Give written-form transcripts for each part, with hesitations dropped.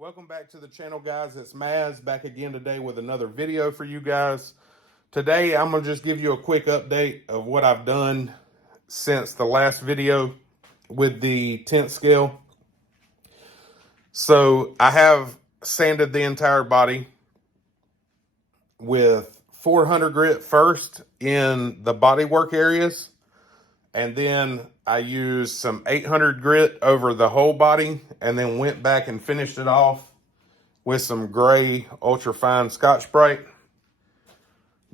Welcome back to the channel, guys. It's MAZZ back again today with another video for you guys. Today, I'm going to just give you a quick update of what I've done since the last video with the tent scale. So, I have sanded the entire body with 400 grit first in the bodywork areas. And then I used some 800 grit over the whole body and then went back and finished it off with some gray ultra fine Scotch-Brite.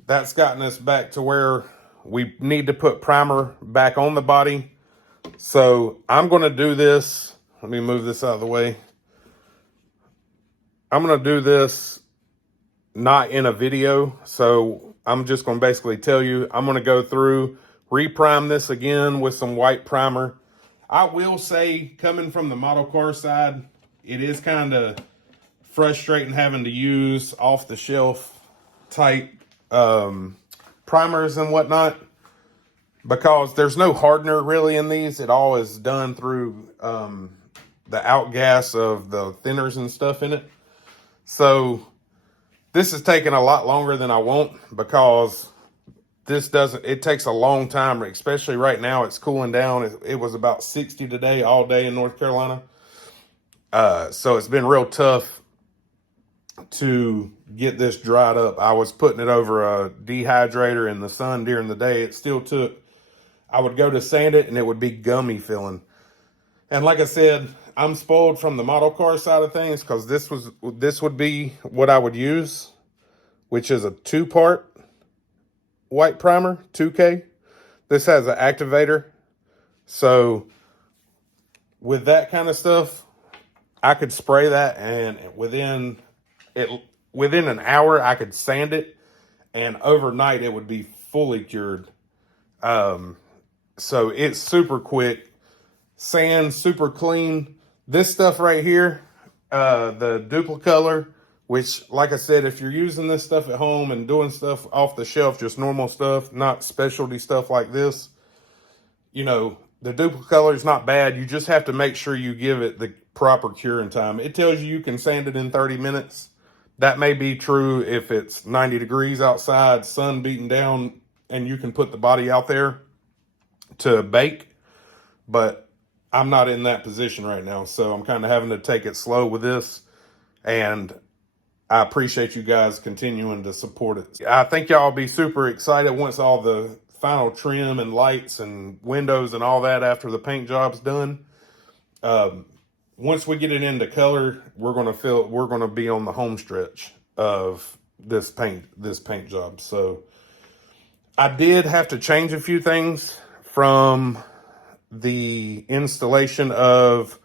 That's gotten us back to where we need to put primer back on the body. So I'm going to do this. Let me move this out of the way. I'm going to do this not in a video. So I'm just going to basically tell you, I'm going to go through, reprime this again with some white primer. I will say, coming from the model car side, it is kind of frustrating having to use off the shelf type primers and whatnot, because there's no hardener really in these. It all is done through the outgas of the thinners and stuff in it. So this is taking a lot longer than I want, because it takes a long time, especially right now. It's cooling down. It was about 60 today, all day in North Carolina. So it's been real tough to get this dried up. I was putting it over a dehydrator in the sun during the day. It still took, I would go to sand it and it would be gummy feeling. And like I said, I'm spoiled from the model car side of things, because this would be what I would use, which is a 2-part white primer, 2K. This has an activator. So with that kind of stuff, I could spray that, and within an hour I could sand it, and overnight it would be fully cured. So it's super quick, sand, super clean. This stuff right here, the Duplicolor, which, like I said, if you're using this stuff at home and doing stuff off the shelf, just normal stuff, not specialty stuff like this, you know, the Duplicolor is not bad. You just have to make sure you give it the proper curing time. It tells you can sand it in 30 minutes. That may be true if it's 90 degrees outside, sun beating down, and you can put the body out there to bake. But I'm not in that position right now, so I'm kind of having to take it slow with this. And I appreciate you guys continuing to support it. I think y'all will be super excited once all the final trim and lights and windows and all that after the paint job's done. Once we get it into color, we're gonna be on the home stretch of this paint job. So I did have to change a few things from the installation of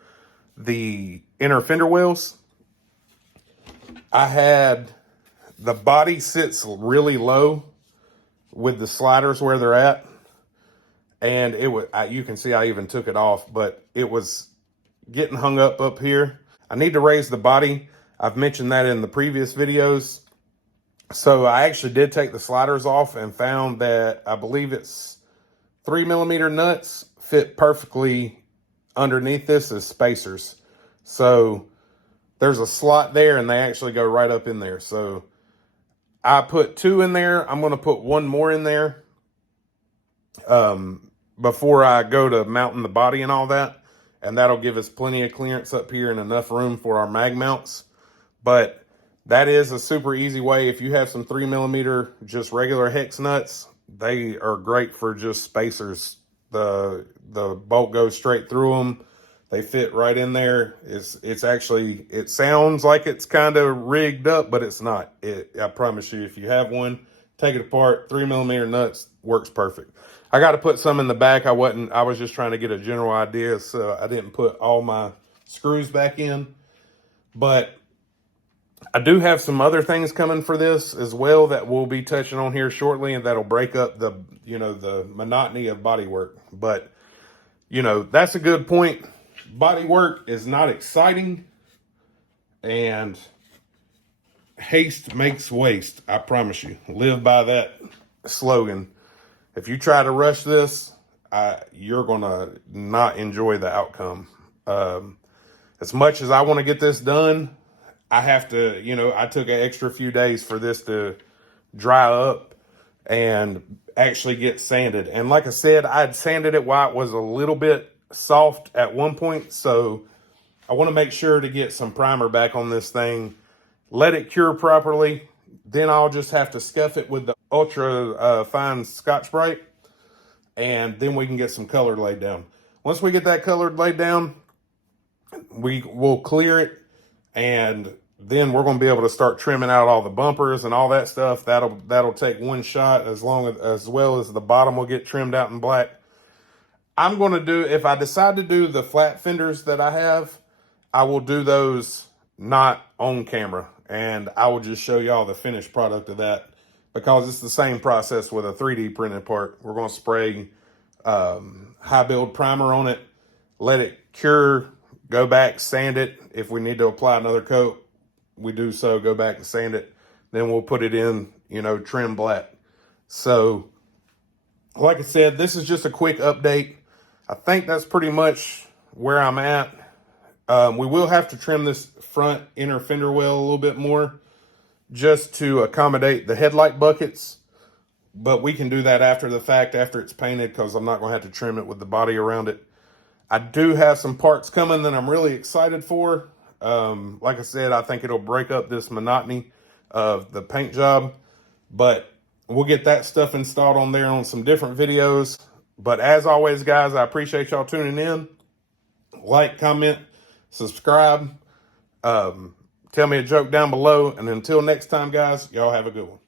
the inner fender wells. I had the body sits really low with the sliders where they're at, and you can see I even took it off, but it was getting hung up here. I need to raise the body. I've mentioned that in the previous videos. So I actually did take the sliders off and found that I believe it's 3mm nuts fit perfectly underneath this as spacers. So there's a slot there, and they actually go right up in there. So I put 2 in there. I'm going to put 1 more in there before I go to mounting the body and all that. And that'll give us plenty of clearance up here and enough room for our mag mounts. But that is a super easy way. If you have some 3mm just regular hex nuts, they are great for just spacers. The bolt goes straight through them. They fit right in there. It's actually, it sounds like it's kind of rigged up, but it's not. I promise you, if you have one, take it apart. 3mm nuts works perfect. I got to put some in the back. I was just trying to get a general idea, so I didn't put all my screws back in. But I do have some other things coming for this as well that we'll be touching on here shortly, and that'll break up the monotony of bodywork. But, that's a good point. Bodywork is not exciting, and haste makes waste. I promise you. Live by that slogan. If you try to rush this, you're going to not enjoy the outcome. As much as I want to get this done, I have to, you know, I took an extra few days for this to dry up and actually get sanded. And like I said, I had sanded it while it was a little bit soft at one point. So I want to make sure to get some primer back on this thing, let it cure properly. Then I'll just have to scuff it with the ultra fine Scotch-Brite, and then we can get some color laid down. Once we get that color laid down, we will clear it, and then we're going to be able to start trimming out all the bumpers and all that stuff. That'll take one shot, as well as the bottom will get trimmed out in black. I'm going to do, if I decide to do the flat fenders that I have, I will do those not on camera, and I will just show y'all the finished product of that, because it's the same process with a 3D printed part. We're going to spray high build primer on it, let it cure, go back, sand it. If we need to apply another coat, we do so, go back and sand it. Then we'll put it in, you know, trim black. So, like I said, this is just a quick update. I think that's pretty much where I'm at. We will have to trim this front inner fender well a little bit more just to accommodate the headlight buckets. But we can do that after the fact, after it's painted, because I'm not going to have to trim it with the body around it. I do have some parts coming that I'm really excited for. Like I said, I think it'll break up this monotony of the paint job. But we'll get that stuff installed on there on some different videos. But as always, guys, I appreciate y'all tuning in. Like, comment, subscribe. Tell me a joke down below. And until next time, guys, y'all have a good one.